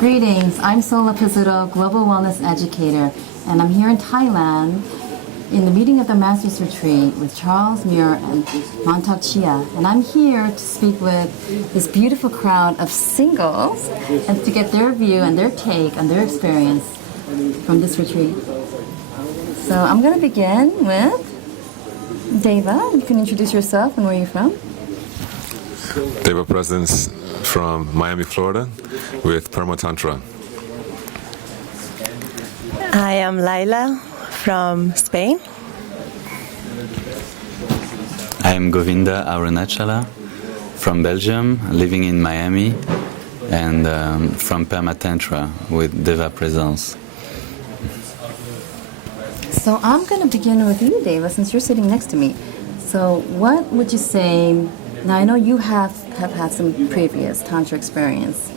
Greetings, I'm Solla Pizzuto, Global Wellness Educator, and I'm here in Thailand in the meeting of the Masters Retreat with Charles, Muir, and Mantak Chia. And I'm here to speak with this beautiful crowd of singles and to get their view and their take on their experience from this retreat. So I'm going to begin with Deva. You can introduce yourself and where you're from. Deva Presence from Miami, Florida, with Perma Tantra. I am Laila from Spain. I am Govinda Arunachala from Belgium, living in Miami, and from Perma Tantra with Deva Presence. So I'm going to begin with you, Deva, since you're sitting next to me. So what would you say? Now, I know you have had some previous Tantra experience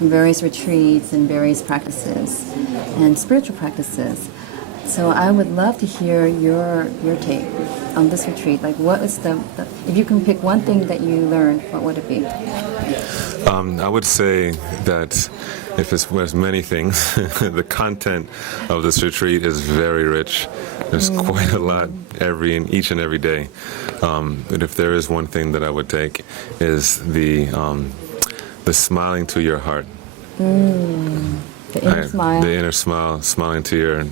in various retreats and various practices and spiritual practices. So I would love to hear your take on this retreat. Like, what is if you can pick one thing that you learned, what would it be? I would say that if there's many things, the content of this retreat is very rich. There's quite a lot each and every day. But if there is one thing that I would take is the smiling to your heart. The inner smile. The inner smile, smiling to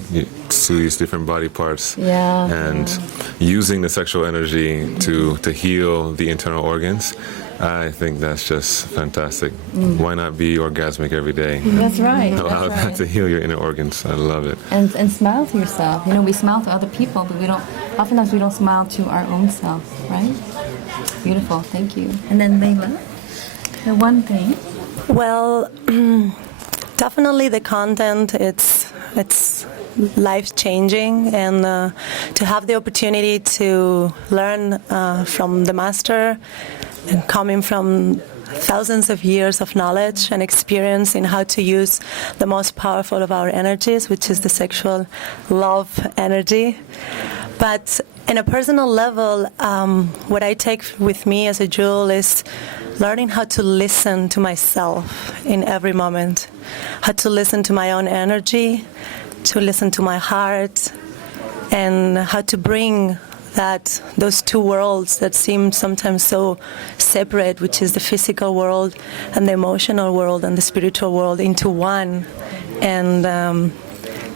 these different body parts. Yeah. And using the sexual energy to heal the internal organs. I think that's just fantastic. Why not be orgasmic every day? That's right. Allow that to heal your inner organs. I love it. And smile to yourself. You know, we smile to other people, but oftentimes we don't smile to our own self, right? Beautiful, thank you. And then Layla, the one thing. Well, definitely the content, it's life-changing, and to have the opportunity to learn from the master and coming from thousands of years of knowledge and experience in how to use the most powerful of our energies, which is the sexual love energy. But in a personal level, what I take with me as a jewel is learning how to listen to myself in every moment, how to listen to my own energy, to listen to my heart, and how to bring those two worlds that seem sometimes so separate, which is the physical world and the emotional world and the spiritual world, into one, and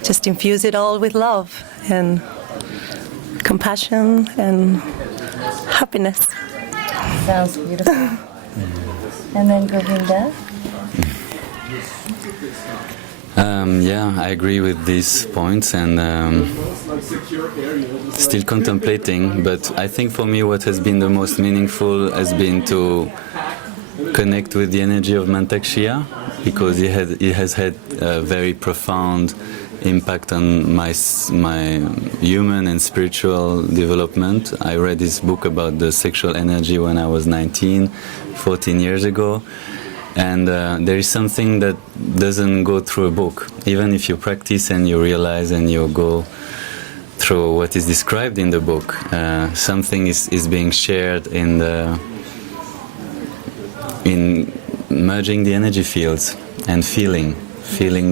just infuse it all with love and compassion and happiness. Sounds beautiful. And then Govinda? Yeah, I agree with these points, and still contemplating, but I think for me what has been the most meaningful has been to connect with the energy of Mantak Chia, because he has had a very profound impact on my human and spiritual development. I read his book about the sexual energy when I was 19, 14 years ago. And there is something that doesn't go through a book. Even if you practice and you realize and you go through what is described in the book, something is being shared in merging the energy fields and feeling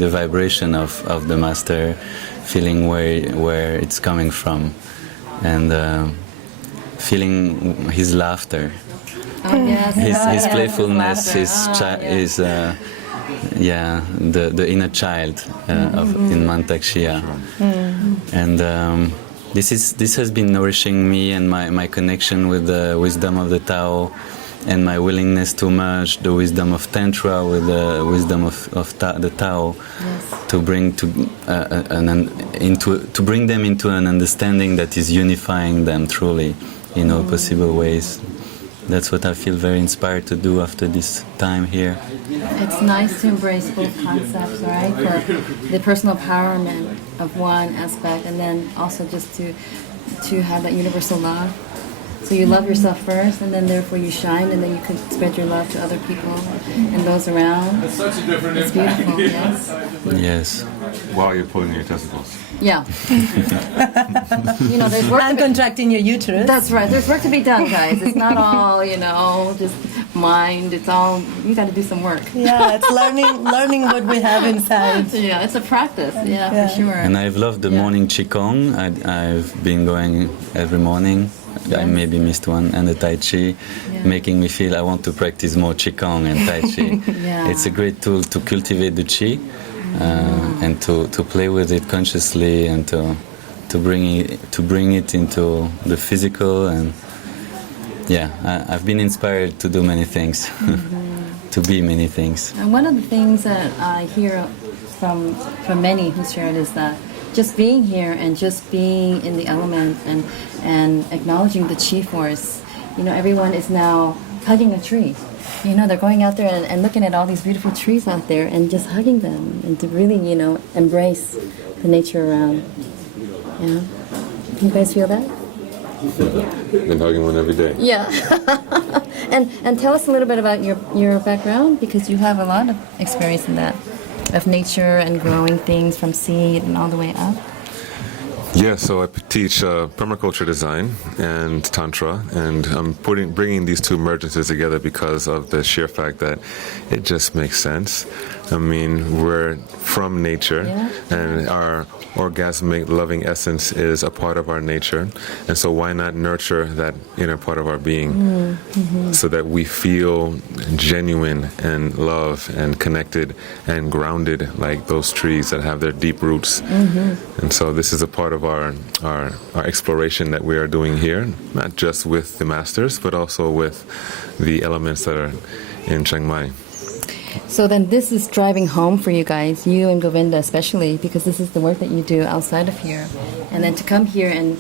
the vibration of the master, feeling where it's coming from, and feeling his laughter. Oh, yes. His playfulness, the inner child in Mantak Chia, and this has been nourishing me and my connection with the wisdom of the Tao, and my willingness to merge the wisdom of Tantra with the wisdom of the Tao, yes. to bring them into an understanding that is unifying them truly in all possible ways. That's what I feel very inspired to do after this time here. It's nice to embrace both concepts, right? For the personal empowerment of one aspect, and then also just to have that universal love So you love yourself first, and then therefore you shine, and then you can spread your love to other people and those around. It's beautiful, yes? Yes. While you're pulling your testicles. Yeah. There's work And contracting your uterus. That's right. There's work to be done, guys. It's not all, just mind. It's all, you got to do some work. Yeah, it's learning what we have inside. Yeah, it's a practice. Yeah, for sure. And I've loved the morning Qigong. I've been going every morning. I maybe missed one, and the Tai Chi, making me feel I want to practice more Qigong and Tai Chi. Yeah. It's a great tool to cultivate the Qi and to play with it consciously and to bring it into the physical. And I've been inspired to do many things, to be many things. And one of the things that I hear from many who share it is that just being here and just being in the element and acknowledging the chi force, everyone is now hugging a tree. They're going out there and looking at all these beautiful trees out there and just hugging them and to really, embrace the nature around. Yeah. Can you guys feel that? Been hugging one every day. Yeah. and tell us a little bit about your background, because you have a lot of experience in that, of nature and growing things from seed and all the way up. Yeah, so I teach permaculture design and Tantra, and I'm bringing these two mergences together because of the sheer fact that it just makes sense. I mean, we're from nature, and our orgasmic, loving essence is a part of our nature, and so why not nurture that inner part of our being so that we feel genuine and love and connected and grounded like those trees that have their deep roots. And so this is a part of our exploration that we are doing here, not just with the masters, but also with the elements that are in Chiang Mai. So then this is driving home for you guys, you and Govinda especially, because this is the work that you do outside of here. And then to come here and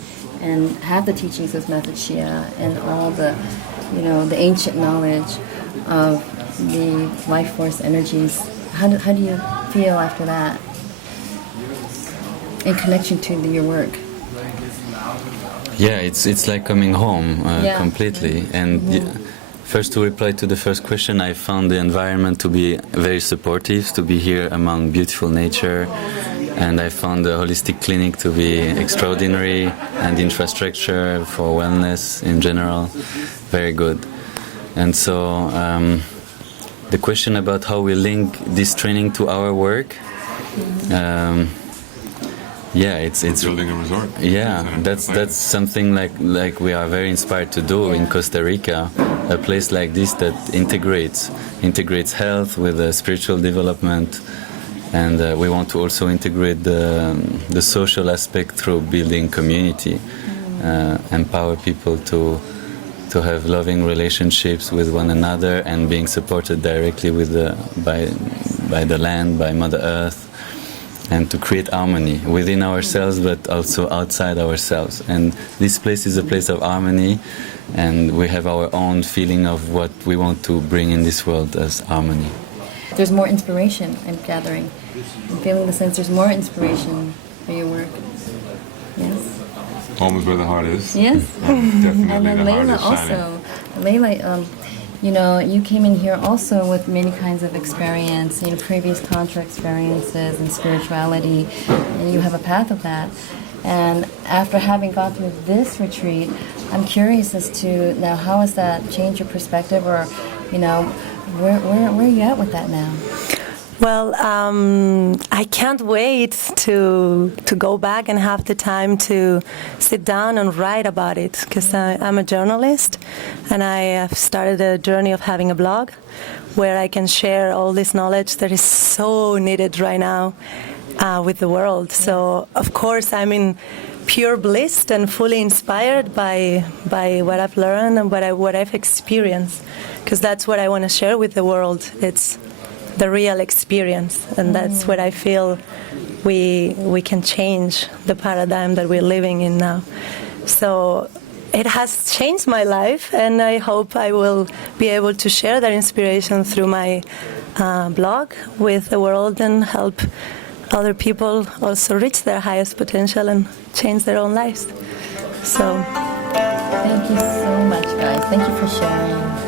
have the teachings of Mantak Chia and all the, the ancient knowledge of the life force energies, how do you feel after that in connection to your work? Yeah, it's like coming home completely. And first, to reply to the first question, I found the environment to be very supportive, to be here among beautiful nature, and I found the holistic clinic to be extraordinary, and infrastructure for wellness in general, very good. And so the question about how we link this training to our work, it's Building a resort. Yeah, that's something like we are very inspired to do in Costa Rica, a place like this that integrates health with spiritual development, and we want to also integrate the social aspect through building community, empower people to have loving relationships with one another and being supported directly by the land, by Mother Earth, and to create harmony within ourselves but also outside ourselves. And this place is a place of harmony, and we have our own feeling of what we want to bring in this world as harmony. There's more inspiration, I'm gathering. I'm feeling the sense there's more inspiration for your work. Yes? Home is where the heart is. Yes. Definitely And then the heart Layla is shining. also. Layla, you came in here also with many kinds of experience, previous Tantra experiences and spirituality, and you have a path of that. And after having gone through this retreat, I'm curious as to now how has that changed your perspective, or, where are you at with that now? Well, I can't wait to go back and have the time to sit down and write about it, because I'm a journalist, and I have started a journey of having a blog where I can share all this knowledge that is so needed right now with the world. So, of course, I'm in pure bliss and fully inspired by what I've learned and what I've experienced, because that's what I want to share with the world. It's the real experience, and that's what I feel we can change the paradigm that we're living in now. So it has changed my life, and I hope I will be able to share that inspiration through my blog with the world and help other people also reach their highest potential and change their own lives. So Thank you so much, guys. Thank you for sharing.